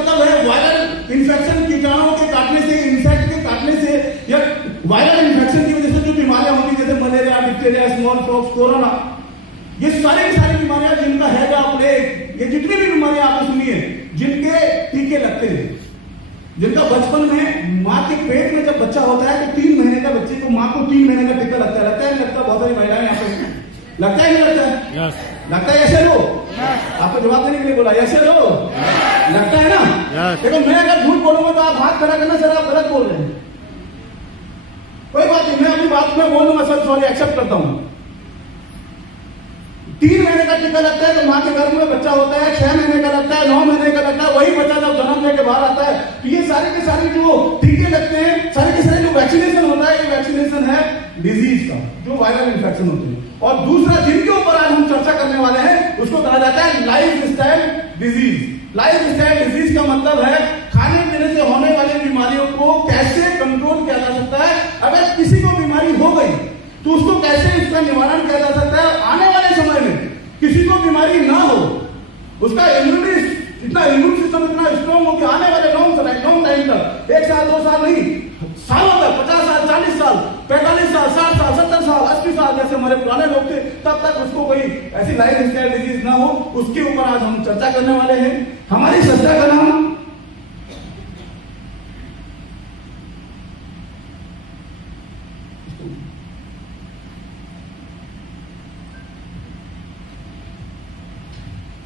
मतलब है viral infection, कीटाणुओं के काटने से, इंसेक्ट के काटने से या वायरल इन्फेक्शन की वजह से जो बीमारियां होती है जैसे malaria, diphtheria, small pox, corona, ये सारी की सारी बीमारियां जिनका हैगा प्लेग, ये जितनी भी बीमारियां आपने सुनी है जिनके टीके लगते हैं, जिनका बचपन में माँ के पेट में जब बच्चा होता है तो 3 महीने का बच्चे को माँ को 3 महीने का टीका लगता है नहीं लगता? बहुत सारी महिलाएं यहाँ पे लगता है नहीं लगता है? Yes. लगता है ऐसे लो? आपको जवाब देने के लिए बोला ऐसे लो? लगता है ना? Yes. देखो मैं अगर झूठ बोलूंगा तो आप हाथ खड़ा करना सर आप गलत बोल रहे हैं। कोई बात नहीं, मैं अपनी बात में बोल दूंगा सर सॉरी एक्सेप्ट करता हूं। 3 महीने का टीका लगता है तो माँ के गर्भ में बच्चा होता है, 6 महीने का लगता है, 9 महीने का लगता है, वही बच्चा जब जन्म लेके बाहर आता है तो ये सारे के सारे जो टीके लगते हैं, सारे के सारे जो वैक्सीनेशन होता है, ये वैक्सीनेशन है डिजीज का, जो वायरल इन्फेक्शन होते हैं। और दूसरा जिनके ऊपर आज हम चर्चा करने वाले हैं उसको कहा जाता है life style disease. Life style disease का मतलब है खाने पीने से होने वाली बीमारियों को कैसे कंट्रोल किया जा सकता है। अगर किसी को बीमारी हो गई तो उसको कैसे इसका निवारण किया जा सकता है। आने वाले समय में किसी को बीमारी ना हो, उसका इम्यूनिटी इतना इम्यून सिस्टम इतना स्ट्रॉन्ग हो कि आने वाले लॉन्ग टाइम तक 1 साल 2 साल नहीं सालों तक 50 साल 40 साल 45 साल 60 साल 70 साल 80 साल जैसे हमारे पुराने लोग थे तब तक उसको कोई ऐसी लाइफ स्टाइल डिजीज ना हो, उसके ऊपर आज हम चर्चा करने वाले हैं। हमारी संस्था का नाम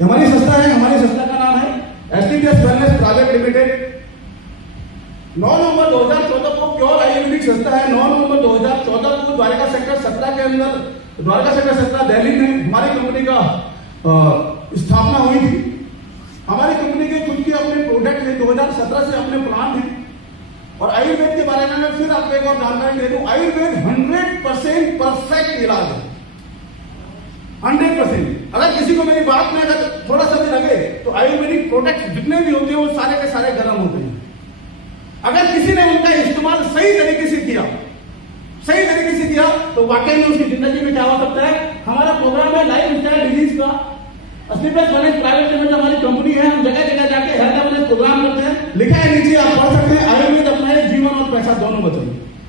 हमारी संस्था का नाम है एसटीपीएस वेलनेस प्राइवेट लिमिटेड। 9 नवंबर 2014 को प्योर आयुर्वेदिक संस्था है। 9 नवंबर 2014 को द्वारका सेक्टर 17 के अंदर, द्वारका सेक्टर 17 दिल्ली में हमारी कंपनी का स्थापना हुई थी। हमारी कंपनी के खुद के अपने प्रोडक्ट है, 2017 से अपने प्लांट हैं। और आयुर्वेद के बारे में मैं फिर आपको एक और जानकारी दे दूं, आयुर्वेद 100% परफेक्ट इलाज है, 100%। अगर किसी को मेरी बात में अगर थोड़ा सा भी लगे तो आयुर्वेदिक प्रोडक्ट जितने भी होते हैं वो सारे के सारे गर्म होते हैं। अगर किसी ने उनका इस्तेमाल सही तरीके से किया तो वाकई में उसकी जिंदगी में क्या हो सकता है। हमारा प्रोग्राम है लाइफ स्टाइल डिजीज का। एसटीपीएस वेलनेस प्राइवेट लिमिटेड हमारी कंपनी है। हम जगह जगह जाके हेल्थ अवेयरनेस प्रोग्राम करते हैं। लिखा है नीचे, आप पढ़ सकते हैं, आयुर्वेद अपनाए जीवन और पैसा दोनों बचाए।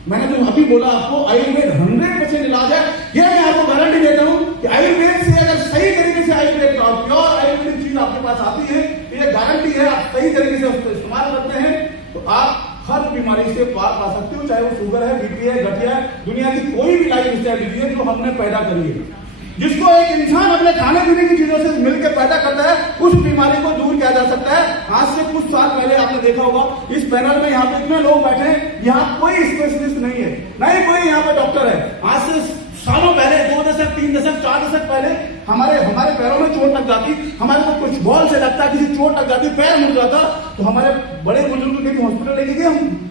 मैंने जो अभी बोला आपको, आयुर्वेद 100% इलाज है। यह मैं आपको गारंटी देता हूं कि आयुर्वेद से अगर सही तरीके से आयुर्वेद का प्योर आयुर्वेदिक चीज आपके पास आती है तो यह गारंटी है आप सही तरीके से उसको इस्तेमाल करते हैं तो आप हर बीमारी से पार पा सकते हो, चाहे वो शुगर है, बीपी है, गठिया है, दुनिया की कोई भी लाइफ स्टाइल डिजीज है जो हमने पैदा करी है, जिसको एक इंसान अपने खाने पीने की चीजों से मिलकर पैदा करता है, उस बीमारी को दूर किया जा सकता है। आज से कुछ साल पहले आपने देखा होगा इस पैनल में यहाँ पे इतने लोग बैठे हैं, यहाँ कोई स्पेशलिस्ट नहीं है, नहीं कोई यहाँ पे डॉक्टर है। आज से सालों पहले 2 दशक 3 दशक 4 दशक पहले हमारे पैरों में चोट लग जाती, हमारे को कुछ बॉल से लगता, किसी चोट लग जाती, पैर मुड़ जाता तो हमारे बड़े बुजुर्ग लेके हॉस्पिटल लेके गए हम,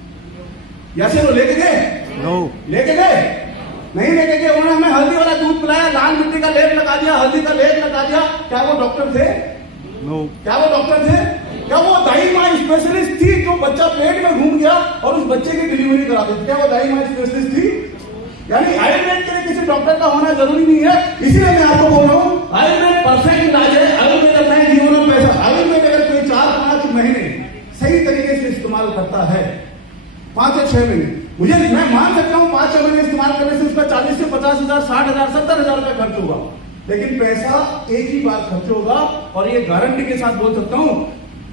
या से वो लेके गए नहीं लेके गए। उन्होंने हमें हल्दी वाला दूध पिलाया, लाल मिट्टी का लेप लगा दिया, हल्दी का लेप लगा दिया। क्या वो डॉक्टर थे? क्या वो डॉक्टर थे? क्या वो दाई माँ स्पेशलिस्ट थी जो बच्चा पेट में घूम गया और उस बच्चे की डिलीवरी करा दी? क्या वो दाई माँ स्पेशलिस्ट थी? यानी आयुर्वेद के लिए किसी डॉक्टर का होना जरूरी नहीं है। इसीलिए मैं आपको बोल रहा हूँ आयुर्वेद परफेक्ट इलाज है। आयुर्वेद अपना जीवन और पैसा। आयुर्वेद अगर कोई 4-5 महीने सही तरीके से इस्तेमाल करता है, 5 या 6 महीने, मैं मान सकता हूँ 5-6 महीने इस्तेमाल करने से उसका 40 से 50 हजार 60 हजार 70 हजार रुपए खर्च होगा, लेकिन पैसा एक ही बार खर्च होगा। और ये गारंटी के साथ बोल सकता हूँ,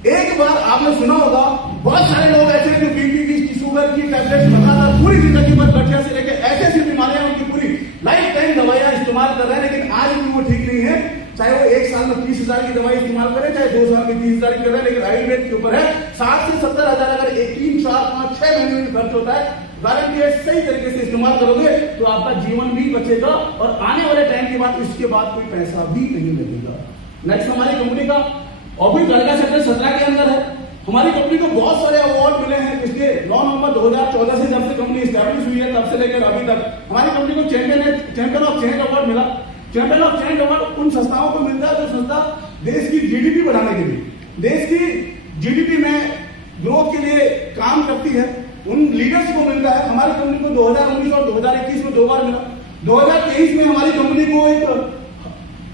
एक बार आपने सुना होगा बहुत सारे लोग ऐसे हैं जो बीपी की, शुगर की टैबलेट लगातार पूरी जिंदगी भर गठिया से लेकर ऐसी बीमारियां उनकी पूरी लाइफ टाइम दवाइयां इस्तेमाल कर रहे हैं, लेकिन आज भी वो ठीक नहीं है। चाहे वो 1 साल में 30 हजार की दवाई इस्तेमाल करे, चाहे 2 साल में 30 हजार की कर रहे हैं, लेकिन आयुर्वेद के ऊपर है 60 से 70 हजार अगर 3, 4, 5, 6 महीने में खर्च होता है। गारंटी है सही तरीके से इस्तेमाल करोगे तो आपका जीवन भी बचेगा और आने वाले टाइम के बाद इसके बाद कोई पैसा भी नहीं लगेगा। नेक्स्ट हमारी कंपनी का ऑफिस द्वारका सेक्टर 17 के अंदर है। हमारी कंपनी को बहुत सारे अवार्ड मिले हैं। पिछले 9 नवंबर 2014 से जब से कंपनी स्टैब्लिश हुई है तब से लेकर अभी तक हमारी कंपनी को चैंपियन ऑफ चेंज अवार्ड मिला। चैंपियन ऑफ चेंज अवार्ड उन संस्थाओं को मिलता है जो संस्था देश की जीडीपी बढ़ाने के लिए, देश की जीडीपी में ग्रोथ के लिए काम करती है, उन लीडर्स को मिलता है। हमारी कंपनी को 2019 और 2021 में 2 बार मिला। 2023 में हमारी कंपनी को एक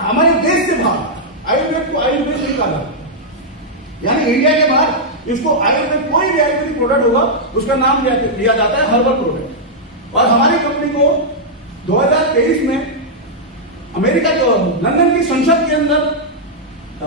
हमारे देश से बाहर आयुर्वेद को आयुर्वेद नहीं कहा, यानी इंडिया के बाहर इसको आयुर्वेद कोई भी आयुर्वेदिक प्रोडक्ट होगा उसका नाम लिया जाता है हर्बल प्रोडक्ट। और हमारी कंपनी को 2023 में अमेरिका के लंदन की संसद के अंदर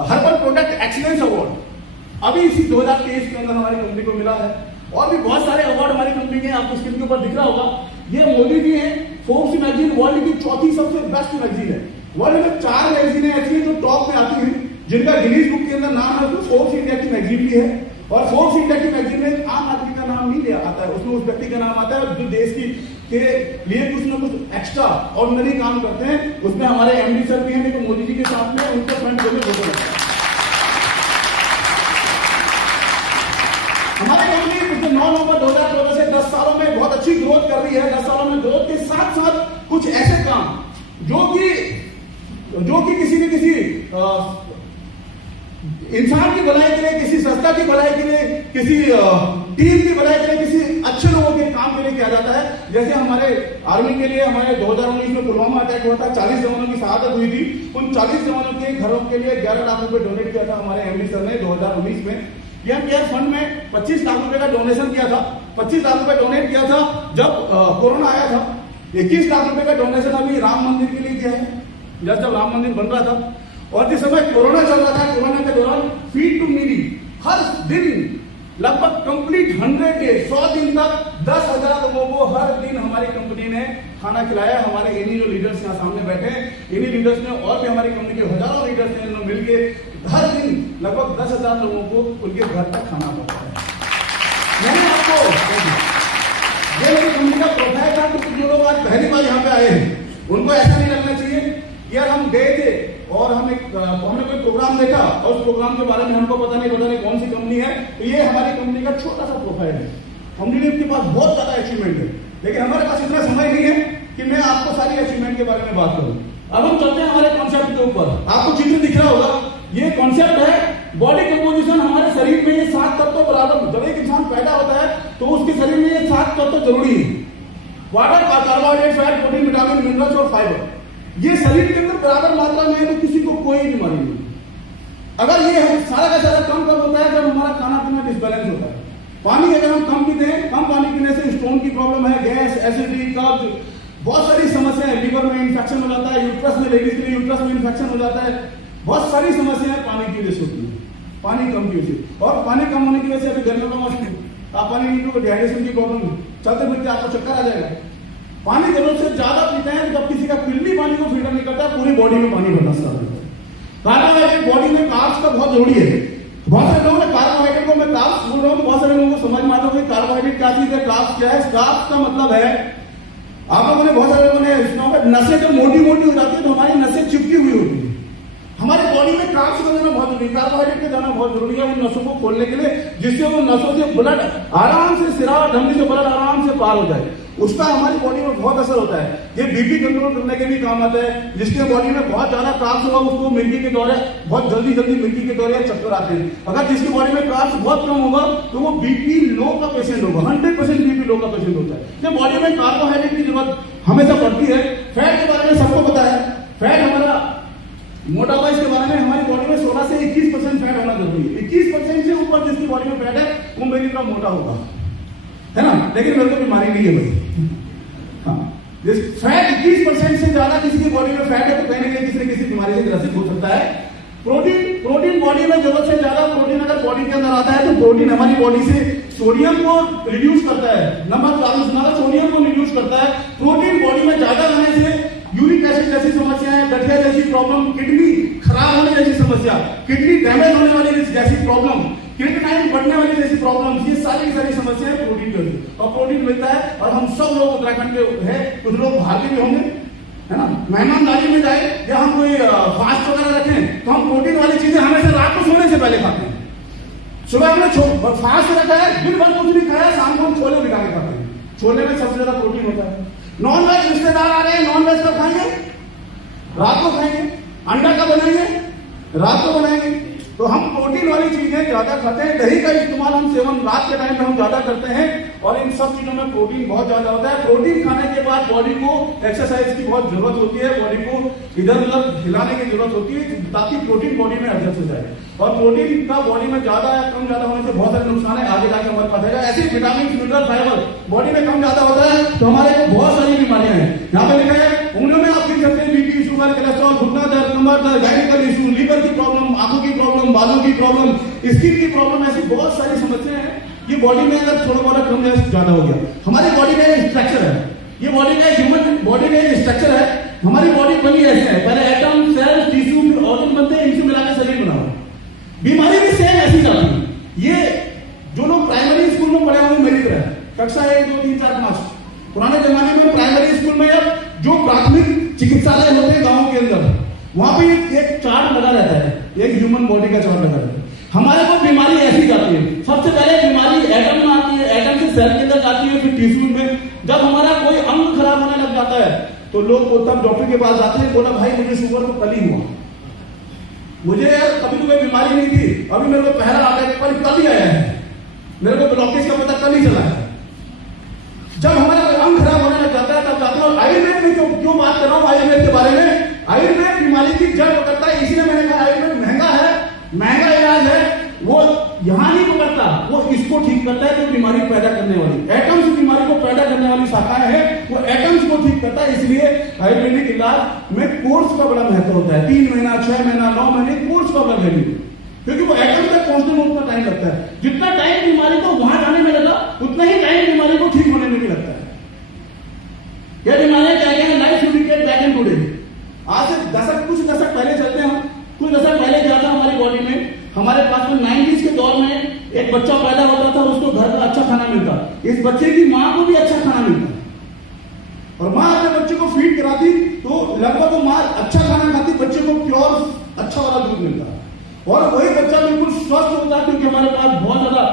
हर्बल प्रोडक्ट एक्सीलेंस अवार्ड अभी इसी 2023 के अंदर हमारी कंपनी को मिला है। और भी बहुत सारे अवार्ड हमारी कंपनी के, आपको स्क्रीन के ऊपर दिख रहा होगा, ये मोदी जी हैं। फोर्ब्स मैगजीन वर्ल्ड की चौथी सबसे बेस्ट मैगजीन है। वर्ल्ड में 4 मैगजीनें ऐसी हैं जो टॉप में आती हैं, जिनका गिनीज बुक के अंदर नाम है, उसमें फोर्ब्स इंडिया की मैगजीन भी है। और फोर्ब्स इंडिया की मैगजीन में आम आदमी का नाम नहीं लिया आता है, उसमें उस व्यक्ति का नाम आता है जो देश की के लिए कुछ ना कुछ एक्स्ट्रा ऑर्डिनरी काम करते हैं। उसमें हमारे एमडी सर भी हैं, तो मोदी जी के साथ में उनका फ्रंट पेज में फोटो लगता है। हमारी कंपनी पिछले 9 नवंबर 2014 से 10 सालों में बहुत अच्छी ग्रोथ कर रही है। 10 सालों में ग्रोथ के साथ साथ कुछ ऐसे काम जो कि किसी न किसी इंसान की भलाई के लिए, किसी संस्था की भलाई के लिए, किसी टीम की भलाई के लिए, किसी अच्छे लोगों के काम के लिए किया जाता है। जैसे हमारे आर्मी के लिए हमारे 2019 में पुलवामा अटैक हुआ था, 40 जवानों की शहादत हुई थी। उन 40 जवानों के घरों के लिए 11 लाख रुपए डोनेट किया था हमारे एमडी सर ने 2019 में। पीएम केयर फंड में 25 लाख रुपए का डोनेशन किया था। 25 लाख रुपए डोनेट किया था जब कोरोना आया था। 21 लाख रुपए का डोनेशन अभी राम मंदिर के लिए किया है, जब राम मंदिर बन रहा था। और जिस समय कोरोना चल रहा था, कोरोना के दौरान फीड टू नीडी हर दिन लगभग कंप्लीट 100 डेज 100 दिन तक 10,000 लोगों को हर दिन हमारी कंपनी ने खाना खिलाया। हमारे इन्हीं जो लीडर्स यहाँ सामने बैठे हैं, इन्हीं लीडर्स ने और भी हमारी कंपनी के हजारों लीडर्स ने मिलके हर दिन लगभग 10,000 लोगों को उनके घर तक खाना पहुंचाया। मैंने आपको ये मेरी कंपनी का प्रोफाइल था, तो जो लोग आज पहली बार यहाँ पे आए हैं उनको ऐसा नहीं लगना चाहिए यार हम गए थे और हमने कोई प्रोग्राम देखा और उस प्रोग्राम के बारे में हमको पता नहीं कौन सी कंपनी है। तो ये हमारी कंपनी का छोटा सा प्रोफाइल है। कंपनी के पास बहुत ज्यादा अचीवमेंट है, लेकिन हमारे पास इतना समय नहीं है कि मैं आपको सारी अचीवमेंट के बारे में बात करूं। अब हम चलते हैं हमारे कॉन्सेप्ट के ऊपर। आपको चित्र दिख रहा होगा, ये कॉन्सेप्ट है बॉडी कंपोजिशन। हमारे शरीर में ये 7 तत्व बराबर, जब एक इंसान पैदा होता है तो उसके शरीर में ये 7 तत्व जरूरी है। Water, carbohydrate, fat, protein, vitamin, minerals और फाइबर। ये शरीर के अंदर बराबर मात्रा में है तो किसी को कोई बीमारी नहीं। अगर ये सारा का सारा कम कब होता है, जब हमारा खाना पीना डिसबैलेंस होता है। पानी अगर हम कम पीते हैं, कम पानी पीने से स्टोन की प्रॉब्लम है, गैस, एसिडिटी, कब्ज, बहुत सारी समस्याएं, लिवर में इंफेक्शन हो जाता है, यूट्रस में, लेडीज के लिए यूट्रस में इंफेक्शन हो जाता है। बहुत सारी समस्याएं पानी की वजह से होती है, पानी कम की वजह से। और पानी कम होने की वजह से अभी गर्मियों का मौसम, आप पानी नहीं पीओगे, डिहाइड्रेशन की प्रॉब्लम, चलते फिरते आपको चक्कर आ जाएगा। पानी जरूरत से ज्यादा पीते हैं, जब किसी का किडनी पानी को फिल्टर नहीं करता, पूरी बॉडी में पानी भरना स्टार्ट होता है। कार्बोहाइड्रेट बॉडी में कार्ब्स का बहुत जरूरी है। बहुत सारे लोगों ने कार्बोहाइड्रेट को, मैं कार्ब्स बोल रहा हूँ, बहुत सारे लोगों को समझ में आता है कार्बोहाइड्रेट क्या चीज है, कार्ब्स क्या है। कार्ब्स का मतलब है, आप लोगों ने, बहुत सारे लोगों ने सुना होगा, नसें जब मोटी मोटी हो जाती है तो हमारी नसें चिपकी हुई होती है। हमारी बॉडी में कार्ब्स का जाना बहुत जरूरी है, कार्बोहाइड्रेट का जाना बहुत जरूरी है उन नसों को खोलने के लिए, जिससे वो नसों से ब्लड आराम से, सिरा ढंग से ब्लड आराम से पार हो जाए। उसका हमारी बॉडी में बहुत असर होता है। ये बीपी कंट्रोल करने के भी काम आता है। जिसके बॉडी में बहुत ज्यादा कार्ब्स होगा उसको मिर्गी के दौरे, बहुत जल्दी मिर्गी के दौरे चक्कर आते हैं। अगर जिसकी बॉडी में कार्ब्स बहुत कम होगा तो वो बीपी लो का पेशेंट होगा, 100% बीपी लो का पेशेंट होता है। तो बॉडी में कार्बोहाइड्रेट की जरूरत हमेशा पड़ती है। फैट के बारे में सबको पता है, फैट हमारा मोटापा, इसके बारे में हमारी बॉडी में 16 से 21% फैट होना जरूरी है। 21% से ऊपर जिसकी बॉडी में फैट है वो मेरी तरह मोटा होगा, है ना, लेकिन मेरे को बीमारी नहीं है भाई। हाँ, फैट 21% से ज्यादा किसी की बॉडी में फैट है तो कहीं ना कहीं किसी न किसी बीमारी से ग्रसित हो सकता है। प्रोटीन बॉडी में जरूरत से ज्यादा प्रोटीन अगर बॉडी के अंदर आता है तो प्रोटीन हमारी बॉडी से सोडियम को रिड्यूस करता है, नमक सोडियम को रिड्यूस करता है। प्रोटीन बॉडी में ज्यादा रहने से यूरिक एसिड जैसी समस्याएं, गठिया जैसी प्रॉब्लम, किडनी खराब होने जैसी समस्या, किडनी डैमेज होने वाली जैसी प्रॉब्लम, क्रिएटिनाइन बढ़ने वाली जैसी प्रॉब्लम, ये सारी समस्याएं प्रोटीन की वजह से। और प्रोटीन मिलता है, और हम सब लोग उत्तराखंड के हैं, कुछ लोग बाहर के भी होंगे, है ना, मेहमानदारी में जाए या हम कोई फास्ट वगैरह रखें तो हम प्रोटीन वाली चीजें हमेशा रात को सोने से पहले खाते हैं। सुबह हमने फास्ट रखा है, दिन भर कुछ नहीं खाया, शाम को हम छोले बिना के खाते हैं। छोले में सबसे ज्यादा प्रोटीन होता है। नॉन वेज रिश्तेदार आ रहे हैं, नॉन वेज कब खाएंगे? रात को खाएंगे। अंडा कब बनाएंगे? रात को बनाएंगे। तो हम प्रोटीन वाली चीजें ज्यादा खाते हैं। दही का इस्तेमाल हम सेवन रात के टाइम में हम ज्यादा करते हैं और इन सब चीजों में प्रोटीन बहुत ज्यादा होता है। प्रोटीन खाने के बाद बॉडी को एक्सरसाइज की बहुत जरूरत होती है, बॉडी को इधर उधर हिलाने की जरूरत होती है ताकि प्रोटीन बॉडी में एडजस्ट हो जाए। और प्रोटीन का बॉडी में ज्यादा या कम ज्यादा होने से बहुत सारे नुकसान है, आगे जाके हमारे पास आएगा। ऐसे विटामिन मिनरल फाइबर बॉडी में कम ज्यादा होता है तो हमारे को बहुत सारी बीमारियां हैं। यहाँ पे लिखा है उंगलियों में आप देख सकते हैं बीपी, शुगर, कोलेस्ट्रॉल, घुटना दर्द, कमर दर्द, गायनिकल इशू, लीवर की प्रॉब्लम, आंखों की प्रॉब्लम, बालों की प्रॉब्लम, स्किन की प्रॉब्लम, ऐसी बहुत सारी समस्याएं हैं। ये बॉडी में अगर थोड़ा बहुत कम ज्यादा हो गया, हमारी बॉडी का स्ट्रक्चर है, ये बॉडी का ह्यूमन बॉडी का स्ट्रक्चर है। हमारी बॉडी बनी ऐसे है, पहले एटम, सेल, टिश्यू, फिर ऑर्गन बनते हैं, इनसे मिलाकर शरीर बना हुआ। बीमारी भी सेम ऐसी जाती है। ये जो लोग प्राइमरी स्कूल में पढ़े हुए मेरी तरह कक्षा 1, 2, 3, 4, 5 पुराने जमाने में प्राइमरी स्कूल में अब जो प्राथमिक चिकित्सालय होते हैं गांव के अंदर, वहां पे एक चार्ट लगा रहता है, एक ह्यूमन बॉडी का चार्ट लगा रहता है। हमारे को बीमारी ऐसी जाती है, सबसे पहले बीमारी एटम में आती है, एटम से सेल के अंदर जाती है, फिर टिश्यू में। जब हमारा कोई अंग खराब होने लग जाता है तो लोग तब डॉक्टर के पास जाते हैं, बोला भाई मुझे शुगर तो कल ही हुआ, मुझे कभी तो कोई बीमारी नहीं थी, अभी मेरे को पहला अटैक कल ही आया है, मेरे को ब्लॉकेज का पता कल ही चला है। जब हमारा अंग खराब होने लग जाता है तब जाते हैं। आयुर्वेद में क्यों बात कर रहा हूं आयुर्वेद के बारे में, आयुर्वेद बीमारी की जड़ पकड़ता है, इसलिए मैंने कहा आयुर्वेद महंगा है, महंगा इलाज है। वो यहां नहीं पकड़ता, वो इसको ठीक करता है जो बीमारी पैदा करने वाली एटम्स, बीमारी को पैदा करने वाली शाखाएं हैं, वो एटम्स को ठीक करता है। इसलिए आयुर्वेदिक इलाज में कोर्स का बड़ा महत्व होता है। 3 महीना, 6 महीना, 9 महीने कोर्स का बड़ा वैल्यू, क्योंकि वो एटम्स तक पहुंचने में उतना टाइम लगता है। जितना टाइम बीमारी को वहां जाने में लगा उतना ही टाइम बीमारी को ठीक होने में भी लगता है। यह बीमारियां क्या है, life should be get back in today. आज से कुछ दशक पहले चलते हैं, कुछ दशक पहले क्या था हमारी बॉडी में, हमारे पास में 90s के दौर में एक बच्चा पैदा होता था, उसको घर का अच्छा खाना मिलता, इस बच्चे की मां को भी अच्छा खाना मिलता और मां अपने बच्चे को फीड कराती तो लगभग वो मां अच्छा खाना खाती, बच्चे को प्योर अच्छा वाला दूध मिलता और वही बच्चा बिल्कुल स्वस्थ होता, क्योंकि हमारे पास बहुत ज्यादा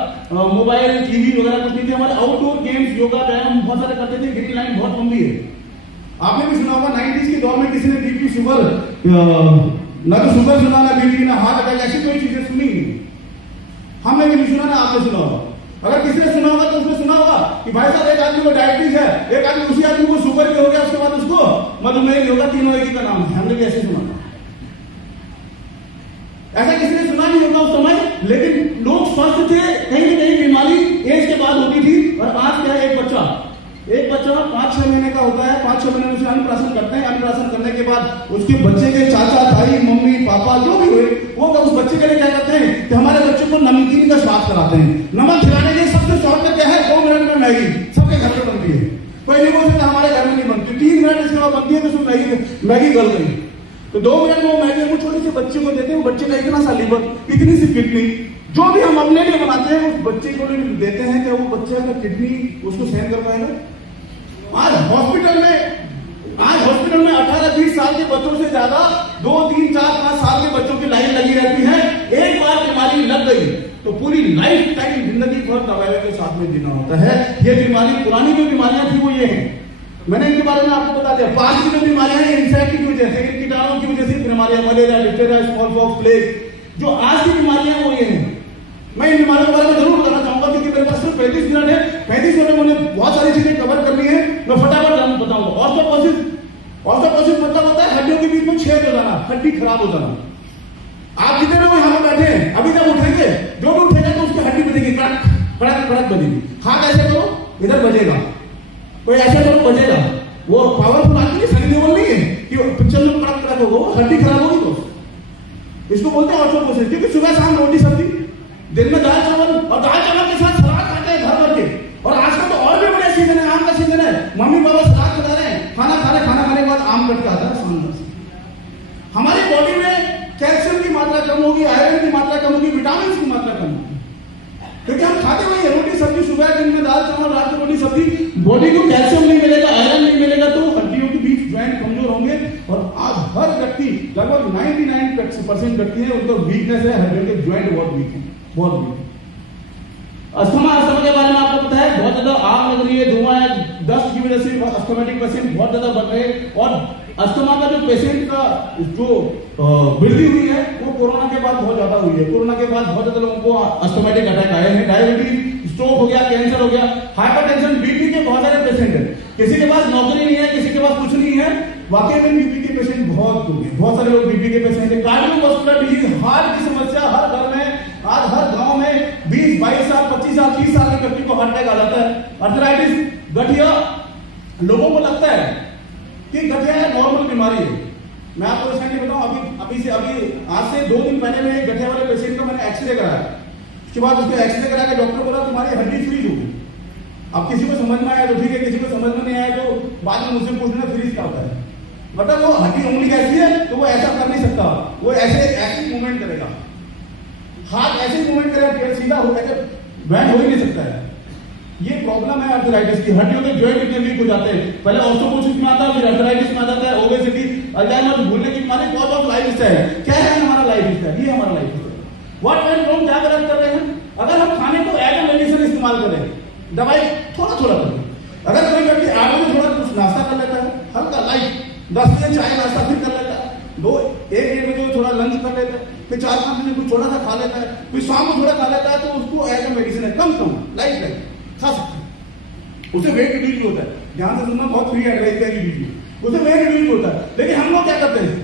मोबाइल, टीवी वगैरह कुछ नहीं थे। हमारे आउटडोर गेम्स, योगा, व्यायाम बहुत सारे करते थे, ग्रीन लाइन बहुत लंबी है। आपने भी सुना होगा 90s के दौर में किसी ने बीपी, शुगर, ना तो शुगर सुना, ना बीपी, ना हार्ट अटैक, ऐसी कोई चीजें सुनी नहीं। हमने भी नहीं सुना, ना आपने सुना होगा। अगर किसी ने सुना होगा तो उसने सुना होगा कि भाई साहब एक आदमी को डायबिटीज है, एक आदमी उसी आदमी को शुगर भी हो गया, उसके बाद उसको मधुमेह होगा, तीनों एक ही का नाम है। हमने भी ऐसे सुना, ऐसा किसी ने सुना नहीं होगा उस समय, लेकिन लोग स्वस्थ थे। कहीं ना कहीं बीमारी एज के बाद होती थी। और आज क्या है, एक बच्चा 5-6 महीने का होता है, 5-6 महीने में उसे अन्नप्राशन करते हैं। अन्नप्राशन करने के बाद उसके बच्चे के चाचा, ताई, मम्मी, पापा जो भी हुए, वो उस बच्चे के लिए क्या करते हैं कि हमारे बच्चे को नमकीन का स्वाद कराते हैं। नमक खिलाने के सबसे शॉर्टकट क्या है, 2 मिनट में मैगी सबके घर में बनती है। कोई नहीं बोल सकता हमारे घर में नहीं बनती, 3 मिनट इसके बाद बनती है तो उसमें मैगी गल गई। तो 2 मिनट में वो मैगी वो छोटे से बच्चे को देते हैं, वो बच्चे का इतना सा लीवर, इतनी सी किडनी, जो भी हम अपने लिए बनाते हैं उस बच्चे को देते हैं, क्या वो बच्चे का किडनी उसको सहन कर पाएगा? आज हॉस्पिटल में 18-20 साल के बच्चों से ज्यादा 2, 3, 4, 5 साल के बच्चों की लाइन लगी रहती है। एक बार बीमारी लग गई तो पूरी लाइफ टाइम जिंदगी भर दवाइयों के साथ में जीना होता है। ये बीमारी, पुरानी जो बीमारियां थी वो ये है, मैंने इनके बारे में आपको बता दिया। पास की जो बीमारियां हैं, इंसेक्ट की वजह से, कीटाणुओं की वजह से बीमारियां, malaria, diphtheria, small pox, plague. जो आज की बीमारियां वो ये हैं। मैं इन बीमारियों के बारे में जरूर बताना चाहूंगा, क्योंकि मेरे पास सिर्फ 35 मिनट है। 35 मिनट में मुझे बहुत सारी चीजें कवर करनी है, मैं फटाफट बताऊंगा। ऑर्थोपोसिस मतलब होता है हड्डियों के बीच में छेद हो जाना, हड्डी खराब हो जाना। आप जितने लोग यहाँ पर बैठे हैं, अभी जब उठेंगे, जो भी उठेगा तो उसकी हड्डी बजेगी, कड़क कड़क कड़क बजेगी। हाथ ऐसे करो, इधर बजेगा, कोई ऐसे करो, बजेगा। वो पावरफुल आदमी सेंसिबल नहीं है कि पिक्चर में कड़क कड़क होगा, हड्डी खराब होगी तो इसको बोलते हैं ऑर्थोपोसिस। क्योंकि सुबह शाम रोटी सब्जी, दिन में दाल चावल, और दाल चावल के साथ सलाद खाते हैं घर भर के। और आजकल तो और भी बड़े सीजन है, आम का सीजन है, मम्मी पापा सलाद खिला रहे हैं, खाना खाने के बाद आम कट के आता है सामने से। हमारी बॉडी में कैल्शियम की मात्रा कम होगी, आयरन की मात्रा कम होगी, विटामिन की मात्रा कम होगी, क्योंकि हम खाते वही है, रोटी सब्जी, सुबह दिन में दाल चावल, रात में रोटी सब्जी। बॉडी को कैल्शियम नहीं मिलेगा, आयरन नहीं मिलेगा तो हड्डियों के बीच ज्वाइंट कमजोर होंगे। और आज हर व्यक्ति, लगभग 99% व्यक्ति है, उनको वीकनेस है, हड्डियों के ज्वाइंट बहुत वीक है, बहुत वीक। अस्थमा के बारे में आपको पता है, बहुत ज्यादा आग लग रही है, धुआं है, डस्ट की वजह से अस्थमेटिक पेशेंट बहुत ज्यादा बढ़ रहे हैं। और अस्थमा का जो पेशेंट का जो वृद्धि हुई है वो कोरोना के बाद बहुत ज्यादा हुई है। कोरोना के बाद बहुत ज्यादा लोगों को अस्थमेटिक अटैक आए हैं, डायबिटीज, स्ट्रोक हो गया, कैंसर हो गया, हाइपरटेंशन, बीपी के बहुत सारे पेशेंट है। किसी के पास नौकरी नहीं है, किसी के पास कुछ नहीं है, वाकई में बीपी के पेशेंट बहुत होंगे, बहुत सारे लोग बीपी के पेशेंट है। कार्डियोवास्कुलर डिजीज, हार्ट की समस्या हर घर में, आज हर गांव में 20, 22 साल, 25 साल, 30 साल के व्यक्ति को हार्ट अटैक आ जाता है। अर्थराइटिस, गठिया, लोगों को लगता है कि गठिया है नॉर्मल बीमारी है। मैं आपको रिसेंटली बताऊं, अभी आज से 2 दिन पहले में गठिया वाले पेशेंट का मैंने एक्सरे कराया। उसके बाद उसको एक्सरे करा के डॉक्टर बोला तुम्हारी हड्डी फ्रीज हो गई। अब किसी को समझ में आया तो ठीक है, किसी को समझ में नहीं आया तो बाद में मुझसे पूछना फ्रीज क्या होता है। मतलब वो हड्डी उंगली कैसी है तो वो ऐसा कर नहीं सकता, वो ऐसे मूवमेंट करेगा, हाथ ऐसे मूवमेंट करेगा, पेट सीधा हो जाकर बैंड हो ही नहीं सकता है। ये प्रॉब्लम है अर्थराइटिस की। हड्डियों के जॉइंट इतने वीक हो जाते हैं, पहले ऑस्टियोपोरोसिस में आता है, फिर अर्थराइटिस में आ जाता है, ओबेसिटी, अल्जाइमर, भूलने की बीमारी, कॉज ऑफ लाइफ स्टाइल। क्या है हमारा लाइफ स्टाइल? ये हमारा life style. What went wrong, क्या गलत कर रहे हैं? अगर हम खाने को एज ए मेडिसिन इस्तेमाल करें, दवाई थोड़ा थोड़ा करें। अगर कोई व्यक्ति 8 बजे थोड़ा कुछ नाश्ता कर लेता है, हल्का लाइट, 10 बजे चाय नाश्ता फिर कर लेता है, 1-1 बजे थोड़ा लंच कर लेता है, फिर 4-5 बजे कुछ छोटा सा खा लेता है, फिर शाम को थोड़ा खा लेता है, तो उसको एज ए मेडिसिन है, कम लाइट खा सकते हैं। उसे वेट रिड्यूस भी होता है। ध्यान से सुनना, बहुत फ्री एडवाइस है वीडियो, उसे वेट रिड्यूस भी होता है। लेकिन हम लोग क्या करते हैं,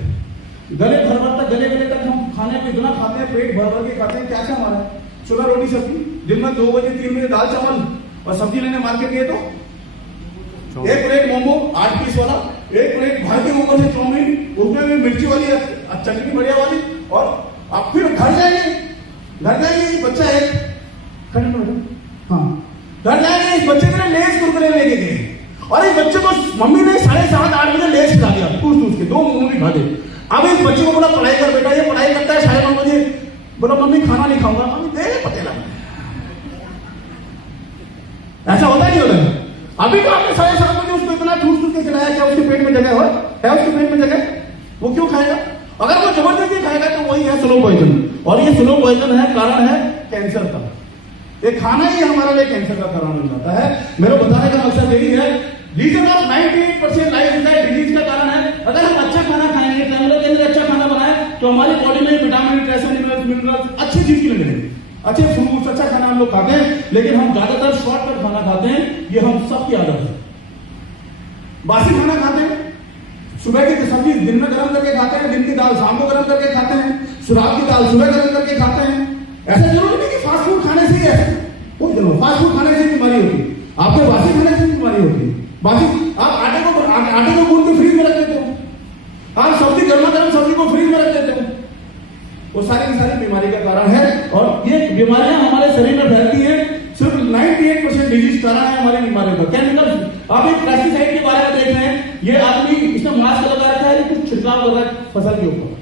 गले गले तक हम खाने पे इतना खाते हैं, पेट भर भर के खाते हैं। क्या क्या हमारा है? छोला रोटी सब्जी, दिन में 2 बजे 3 बजे दाल चावल, और सब्जी लेने मार्केट गए तो 1 प्लेट मोमो 8 पीस वाला, 1 प्लेट भर के ऊपर से चाउमीन, उसमें भी मिर्ची वाली चटनी बढ़िया वाली, और अब फिर घर जाएंगे बच्चा है, हाँ घर जाएंगे, इस बच्चे के लिए लेस कुरकुरे लेके गए, और इस बच्चे को मम्मी ने 7:30-8 बजे लेस खिला दिया, ठूस के 2 मूंगफली खा दे। अब इस बच्चे को बोला पढ़ाई कर बेटा, ये पढ़ाई करता है, 9:30 बजे बोला मम्मी खाना नहीं खाऊंगा, मम्मी दे पटेला। ऐसा होता नहीं होता? अभी तो आपने 7:30 बजे उसको इतना ठूस के खिलाया, क्या उसके पेट में जगह है उसके पेट में जगह? वो क्यों खाएगा? अगर वो जबरदस्ती खाएगा तो वही है स्लो पॉइजन, और ये स्लो पॉइजन है, कारण है कैंसर का। ये खाना ही हमारे लिए कैंसर का कारण बन जाता है। मेरा बताने का मकसद यही है, reason of 98% life style disease का कारण है। अगर हम अच्छा खाना खाएंगे, कैमरे के अंदर अच्छा खाना बनाए, तो हमारी बॉडी में विटामिन, कैल्शियम, मिनरल्स अच्छी चीज के लिए मिलेंगे, अच्छे फ्रूट्स, अच्छा खाना हम लोग खाते हैं। लेकिन हम ज्यादातर शॉर्टकट खाना खाते हैं, ये हम सबकी आदत है। बासी खाना खाते हैं, सुबह की सब्जी दिन में गर्म करके खाते हैं, दिन की दाल शाम को गर्म करके खाते हैं, रात की दाल सुबह गर्म करके खाते हैं। ऐसा जरूरी नहीं कि फास्ट फूड खाने से ही ऐसा, वो जरूर फास्ट फूड खाने से बीमारी होती है, आपके बासी खाने से बीमारी होती है। बासी आप आटे को गूंद के फ्रीज में रख देते हो, आप सब्जी गर्मा गर्म सब्जी को फ्रीज में रख देते हो, वो सारी की सारी बीमारी का कारण है। और ये बीमारियां हमारे शरीर में फैलती है, सिर्फ 98% डिजीज कारण है हमारी बीमारियों का। केमिकल, आप एक पेस्टिसाइड के बारे में देख रहे हैं, ये आदमी इसने मास्क लगा रखा है, कुछ छिड़काव कर रहा है फसल के ऊपर,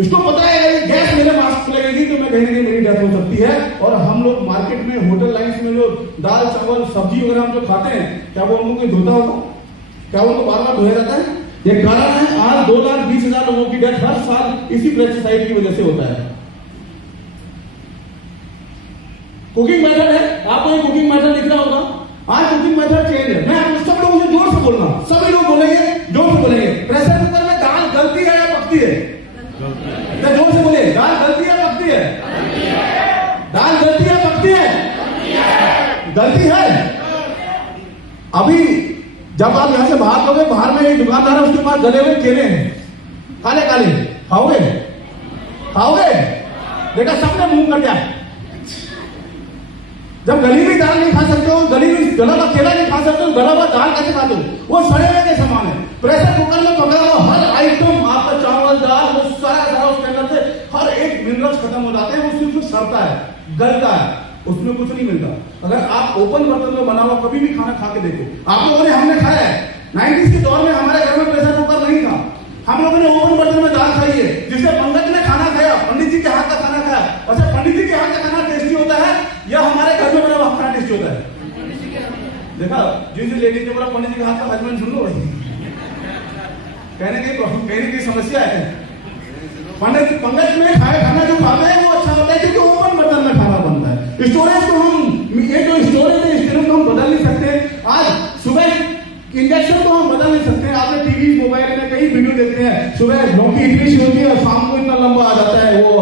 इसको पता है गैस मेरे मास्क लगेगी तो मैं कहीं ना कहीं मेरी डेथ हो सकती है। और हम लोग मार्केट में, होटल लाइन्स में जो दाल चावल सब्जी वगैरह हम जो खाते हैं, क्या वो उनको धोता होगा? क्या उनको बार बार धोया जाता है? ये कारण है, आज 2,20,000 लोगों की डेथ हर साल इसी पेस्टिसाइड की वजह से होता है। कुकिंग मेथड है, आपको ये कुकिंग मेथड दिख रहा होगा, आज कुकिंग मेथड चेंज है। मैं आप सब लोगों से जोर से बोलना, सभी लोग बोलेंगे, जोर से बोलेंगे, प्रेशर कुकर में दाल गलती है या पकती है? जोर से बोले, दाल गलती है पकती है? दाल गलती है पकती है? गलती है। अभी जब आप यहां से बाहर लोगे, बाहर में एक दुकानदार है, उसके पास गले हुए केले हैं, काले काले, खाओगे? देखा सबने मुंह कर दिया। जब गली हुई दाल नहीं खा सकते हो, गला हुआ केला नहीं खा सकते हो, गला हुआ दाल कैसे खाते हो? वो सड़े हुए के समान है। प्रेशर कुकर में पका हुआ हर आइटम, आपका चावल दाल, वो सारा उसके अंदर से हर एक मिनरल्स खत्म हो जाते हैं, वो सिर्फ सड़ता है, गलता है, उसमें कुछ नहीं मिलता। अगर आप ओपन बर्तन में बना हुआ कभी भी खाना खा के देखो, आप लोगों ने, हमने खाया है, 90s के दौर में हमारे घर में प्रेशर कुकर नहीं था, हम लोगों ने ओपन बर्तन में दाल खाई है, जिससे पंडित ने खाना खाया, पंडित जी के हाथ का खाना खाया। अच्छा, पंडित जी के हाथ का खाना टेस्टी होता है या हमारे घर में बना हुआ खाना टेस्टी होता है? देखा, जिस लेडीज ने बोला पंडित जी के हाथ का, हस्बैंड सुन लो भाई, कहने की समस्या है। पंडित में खाना जो खाते हैं वो अच्छा होता है, क्योंकि ओपन बर्तन में खाना बनता है। स्टोरेज को हम, ये जो स्टोरेज है, स्टोरेज को हम बदल नहीं सकते। आज सुबह इंजेक्शन नेचर तो हम बदल नहीं सकते हैं। आपने टीवी मोबाइल में कई वीडियो देखते हैं, सुबह लौकी इतनी सी होती है और शाम को इतना लंबा आ जाता है, वो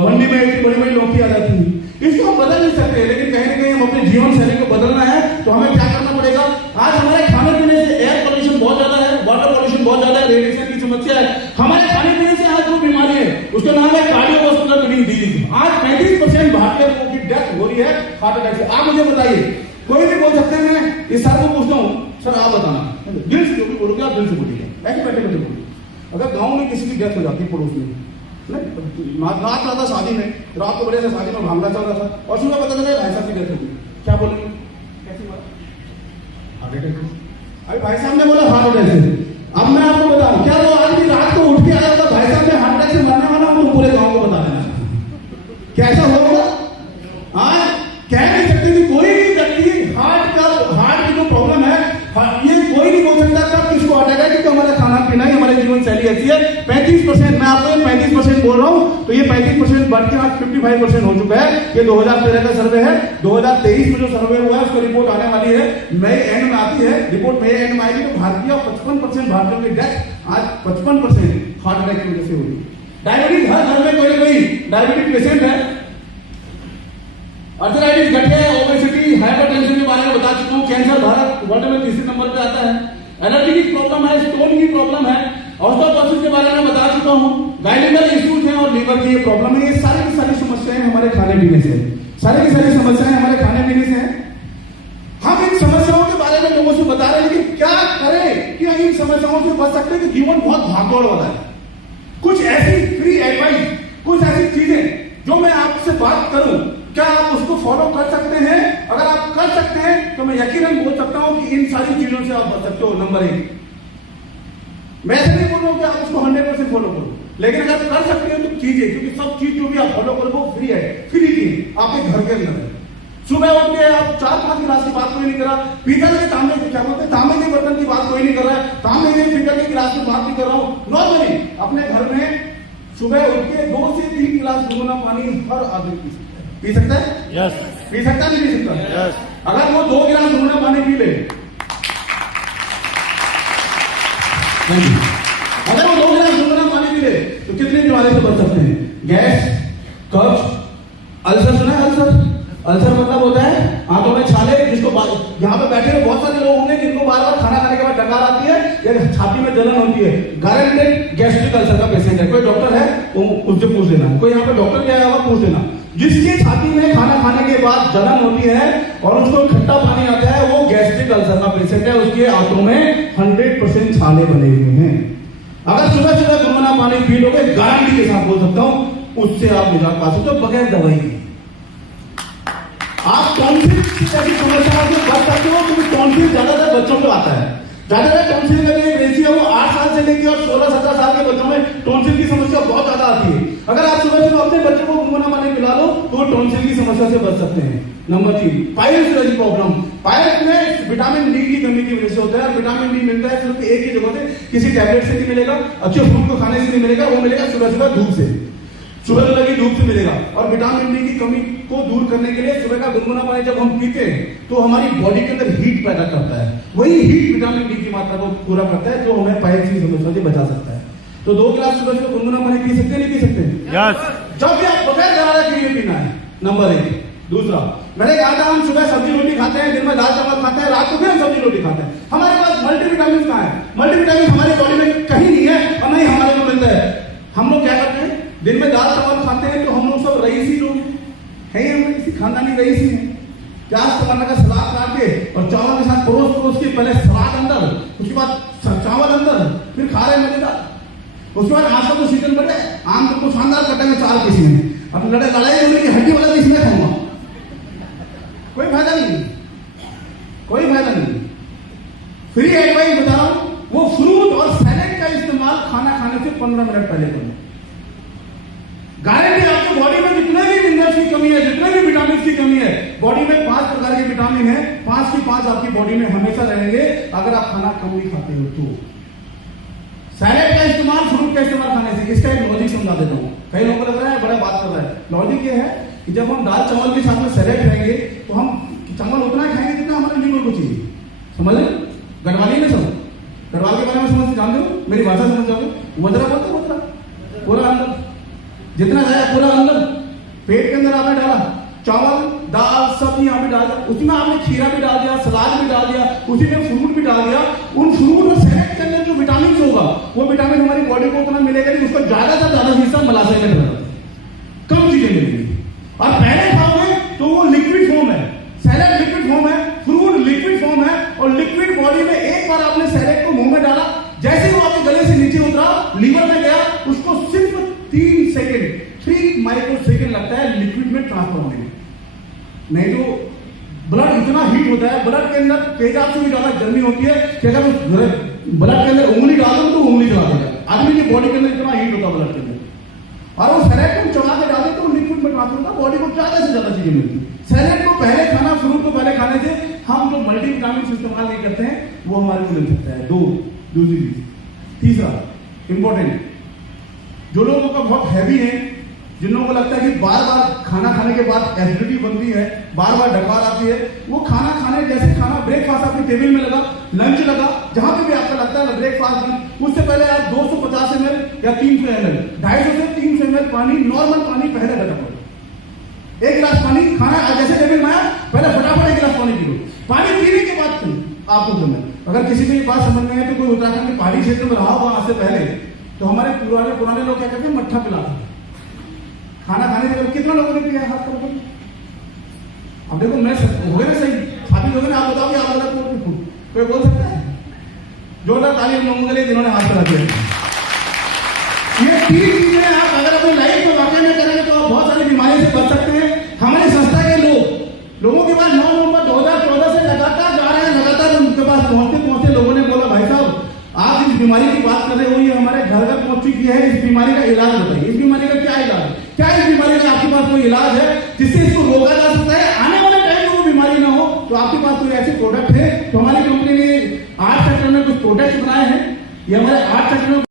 मंडी में इतनी बड़ी बड़ी लौकी आ जाती है। इसको हम बदल नहीं सकते, लेकिन कहीं ना कहीं हम अपने जीवन शैली को बदलना है तो हमें क्या करना पड़ेगा। आज हमारे खाने पीने से एयर पोल्यूशन बहुत ज्यादा है, वाटर पोल्यूशन बहुत ज्यादा है, रेडिएशन की समस्या है। हमारे खाने पीने से आज जो बीमारी है उसका नाम है कार्डियोवास्कुलर डिजीज। आज 35% भारतीय लोगों की डेथ हो रही है हार्ट अटैक से। आप मुझे बताइए, कोई भी बोल सकते हैं, मैं इस सर को पूछता हूँ, सर आप बताना, दिल से जो भी बोलोगे आप दिल से बोलिए, ऐसे बैठे बैठे बोलिए। अगर गांव में किसी की डेथ हो जाती है पड़ोस में, रात रहा था शादी में, रात को बड़े से शादी में भांगड़ा चल रहा था और सुबह पता चला भाई साहब की डेथ हो गई, क्या बोलेंगे? कैसी बात? Heart attack. अभी भाई साहब ने बोला हार्ट अटैक से। अब मैं आपको बताऊं, क्या वो आदमी रात को उठ के आया होगा भाई साहब ने हार्ट अटैक से मरने वाला, हम पूरे गांव को बता देना कैसा होगा? आज कह नहीं सकते कि कोई भी व्यक्ति हार्ट की जो प्रॉब्लम है, ये कोई नहीं बोल सकता कब किसको अटैक है, क्योंकि हमारा खाना पीना ही हमारी जीवन शैली ऐसी है। 35%, मैं आपको 35% बोल रहा हूं, तो ये 35% बढ़ के आज 55% हो चुका है। ये 2013 का सर्वे है, 2023 में जो सर्वे हुआ है उसकी रिपोर्ट आने वाली है, मई एंड में आती है रिपोर्ट, मई एंड में आएगी। तो भारतीय 55% भारतीयों की डेथ आज 55% हार्ट अटैक की वजह से हुई। डायबिटीज हर घर में कोई ना कोई डायबिटीज पेशेंट है। अर्थराइटिस, गठिया, ओबेसिटी, हाइपरटेंशन के बारे में बता चुका हूं। कैंसर भारत वर्ल्ड में तीसरे नंबर पे आता है। एलर्जी की प्रॉब्लम है, स्टोन की प्रॉब्लम है, ऑस्टियोपोरोसिस के बारे में बता चुका हूं। गाइनिकल इश्यूज हैं और लीवर की ये प्रॉब्लम है। ये सारी की सारी समस्याएं हमारे खाने पीने से, सारी की सारी समस्याएं हमारे खाने पीने से हैं। हम इन समस्याओं के बारे में लोगों से बता रहे हैं कि क्या करें कि इन समस्याओं से बच सकते हैं, कि जीवन बहुत भागदौड़ वाला है। कुछ ऐसी फ्री एडवाइस, कुछ ऐसी चीजें जो मैं आपसे बात करूं, क्या आप उसको फॉलो कर सकते हैं? अगर आप कर सकते हैं तो मैं यकीनन बोल सकता हूं कि इन सारी चीजों से आप बच सकते हो। नंबर 1, मैं ऐसे नहीं बोल रहा हूं कि आप उसको 100% फॉलो करो, लेकिन अगर कर सकते हैं तो कीजिए, क्योंकि सब चीज जो भी आप फॉलो करो वो फ्री है, फ्री की आपके घर के अंदर है। सुबह उठ के आप 4-5 गिलास की बात कोई नहीं कर रहा, पीतल के तांबे के, क्या बोलते हैं, तांबे के बर्तन की बात कोई नहीं कर रहा है, तांबे के पीतल के गिलास की बात नहीं कर रहा हूं। नॉर्मली अपने घर में सुबह उठ के 2 से 3 गिलास गुनगुना पानी हर आदमी पी सकता है। यस। पी सकता नहीं पी सकता? यस। अगर वो 2 गिलास गुनगुना पानी पी ले, अगर वो 2 गिलास गुनगुना पानी पी ले तो कितनी बीमारी से बच सकते हैं? गैस, कब्ज, अल्सर, सुना है अल्सर? अल्सर मतलब होता है आंतों में छाले, जिसको यहाँ पे बैठे हुए बहुत सारे लोग होंगे जिनको बार बार खाना खाने के बाद डकार आती है या छाती में जलन होती है। गारंटेड गैस्ट्रिक अल्सर का पेशेंट है। कोई डॉक्टर है वो उससे पूछ लेना, कोई यहाँ पे डॉक्टर क्या है पूछ लेना। जिसकी छाती में खाना खाने के बाद जलन होती है और उसको खट्टा पानी आता है, वो गैस्ट्रिक अल्सर का पेशेंट है। उसके आंतों में 100% छाले बने हुए हैं। अगर सुबह सुबह गुनगुना पानी पी लोगे, गारंटी के साथ बोल सकता हूं उससे आप निजात पा सकते हो बगैर दवाई के। आप टॉन्सिल जैसी समस्याओं से बच सकते हो, क्योंकि टॉन्सिल ज्यादातर बच्चों को आता है। ज्यादातर टॉन्सिल का एक रेशियो वो 8 साल से लेकर और 16-17 साल के बच्चों में टॉन्सिल की समस्या बहुत ज्यादा आती है। अगर आप सुबह सुबह अपने बच्चों को गुनगुना पानी पिला लो तो टॉन्सिल की समस्या से बच सकते हैं। Number 3, piles problem. पायल्स में विटामिन डी की कमी की वजह से होता है। विटामिन डी मिलता है सिर्फ एक ही जगह से, किसी टैबलेट से नहीं मिलेगा, अच्छे फ्रूट को खाने से नहीं मिलेगा, वो मिलेगा सुबह सुबह धूप से, सुबह लगी धूप से मिलेगा। और विटामिन डी की कमी को दूर करने के लिए सुबह का गुनगुना पानी जब हम पीते हैं तो हमारी बॉडी के अंदर हीट पैदा करता है। वही हीट विटामिन डी की मात्रा को पूरा करता है, जो हमें पायल्स की समस्या से बचा सकता है। तो 2 गिलास सुबह सुबह गुनगुना पानी पी सकते हैं, नहीं पी सकते? यस। जब भी आप बगैर दवाई के लिए पीना है। नंबर 1। दूसरा, मैंने कहा था हम सुबह सब्जी रोटी खाते हैं, दिन में दाल चावल खाते हैं, रात को फिर सब्जी रोटी खाते हैं। हमारे पास मल्टीविटामिन कहाँ है? मल्टीविटामिन हमारी बॉडी में कहीं नहीं है और नहीं हमारे को मिलता है। हम लोग क्या करते हैं, दिन में दाल चावल खाते हैं तो हम लोग सब रईसी लोग हैं, हम किसी खानदानी रईसी हैं। प्याज टमाटर का सलाद काट के और चावल के साथ परोस के पहले सलाद अंदर, उसके बाद चावल अंदर, फिर खा रहे मजेदार। उसके बाद आम का तो सीजन बढ़े, आम को शानदार कटेंगे 4 पीस में। अब लड़ाई होने की हड्डी वाला पीस में खाऊंगा, कोई फायदा नहीं, कोई फायदा नहीं। फ्री एडवाइस बता रहा हूं, वो फ्रूट और सैलेड का इस्तेमाल खाना खाने से 15 मिनट पहले करो। गारंटी आपकी बॉडी में जितने भी मिनरल्स की कमी है, जितने भी विटामिन की कमी है, बॉडी में 5 प्रकार के विटामिन है, 5 की 5 आपकी बॉडी में हमेशा रहेंगे अगर आप खाना कम भी खाते हो तो। सैलेड का इस्तेमाल, फ्रूट का इस्तेमाल खाने से, इसका एक लॉजिक समझा देता हूं। कई लोगों को लग रहा है बड़ा बात कर रहा है। लॉजिक ये है कि जब हम दाल चावल के साथ में सैलेड खाएंगे तो हम चावल उतना खाएंगे जितना हमारे लीवर को चाहिए। समझ रहे? गढ़वाली में सब गढ़वाल के बारे में समझ जानते हो, मेरी भाषा समझ जाओगे, वजरा बोलते वजरा, पूरा अंदर जितना खाया पूरा अंदर, पेट के अंदर आपने डाला, चावल दाल सब यहाँ पे डाल दिया, उसमें आपने खीरा भी डाल दिया, सलाद भी डाल दिया, उसी में फ्रूट भी डाल दिया। उन फ्रूट और सैलेड के अंदर जो विटामिन होगा वो विटामिन हमारी बॉडी को उतना मिलेगा नहीं, उसको ज्यादा से ज्यादा हिस्सा मलाशय में मिलेगा, कम चीजें मिलेंगी। और पहले खाओगे तो वो लिक्विड फॉर्म है, सैलेड लिक्विड फॉर्म है, फ्रूट लिक्विड फॉर्म है, और लिक्विड बॉडी में एक बार आपने सैलेड को मुंह में डाला, जैसे ही वो आपके गले से नीचे उतरा लीवर में गया, उसको सिर्फ 3 माइक्रो सेकेंड लगता है लिक्विड में ट्रांसफर होने में। नहीं तो ब्लड इतना हीट होता है, ब्लड के अंदर तेजाब से भी ज्यादा गर्मी होती है कि अगर उस ब्लड के अंदर उंगली डाल दो तो उंगली चला देगा, आदमी की बॉडी के अंदर इतना हीट होता है ब्लड के अंदर। और वो सैलेड को चढ़ा के डाल दे तो लिक्विड में ट्रांसफर होता है, बॉडी को ज्यादा से ज्यादा चीजें मिलती है। सैलेड को पहले खाना, फ्रूट को पहले खाने से हम जो मल्टीविटामिन इस्तेमाल नहीं करते हैं वो हमारे को मिल सकता है। दूसरी चीज, तीसरा इंपॉर्टेंट, जो लोगों का बहुत हैवी है, जिन लोगों को लगता है कि बार बार खाना खाने के बाद एसिडिटी बनती है, बार बार डकार आती है, वो खाना खाने जैसे खाना ब्रेकफास्ट आपके टेबल में लगा, लंच लगा, जहां पे भी आपका लगता है ब्रेकफास्ट में, उससे पहले आप 250 ml या 300 ml, 250 से 300 ml पानी, नॉर्मल पानी पहले लगा करो। 1 गिलास पानी खाना जैसे टेबल में आया, पहले फटाफट 1 गिलास पानी पी लो। पानी पीने के बाद आपको करना है। अगर किसी को ये बात समझ में है तो कोई उत्तराखंड के पहाड़ी क्षेत्र में रहा होगा आज से पहले, तो हमारे पुराने लोग क्या करते हैं, मट्ठा पिलाते हैं खाना खाने से पहले। कितना लोगों ने पिया हाथ करो? अब देखो मैं हो गया ना सही, साथी लोगों ने आप बताओ कि आप गलत बोल रहे, कोई बोल सकता है? जोरदार ताली उन लोगों के लिए जिन्होंने हाथ करा दिया। ये 3 चीजें आप अगर अपनी लाइफ में वाकई में करेंगे तो आप बहुत सारी बीमारियों से बच सकते हैं। हमारी संस्था के लोगों के पास 9 नवंबर 2014 से लगातार जा रहे हैं, लगातार उनके पास पहुंचते लोगों ने बोला भाई साहब आप इस बीमारी की बात कर रहे हो, ये हमारे घर घर पहुंच चुकी है, इस बीमारी का इलाज बताइए, इस बीमारी का क्या इलाज है, क्या इस बीमारी का आपके पास कोई इलाज है जिससे इसको रोका जा सकता है, आने वाले टाइम में वो बीमारी ना हो, तो आपके पास कोई ऐसे प्रोडक्ट है? तो हमारी कंपनी ने 8 सेक्टर में कुछ प्रोडक्ट बनाए हैं, ये हमारे 8 सेक्टर में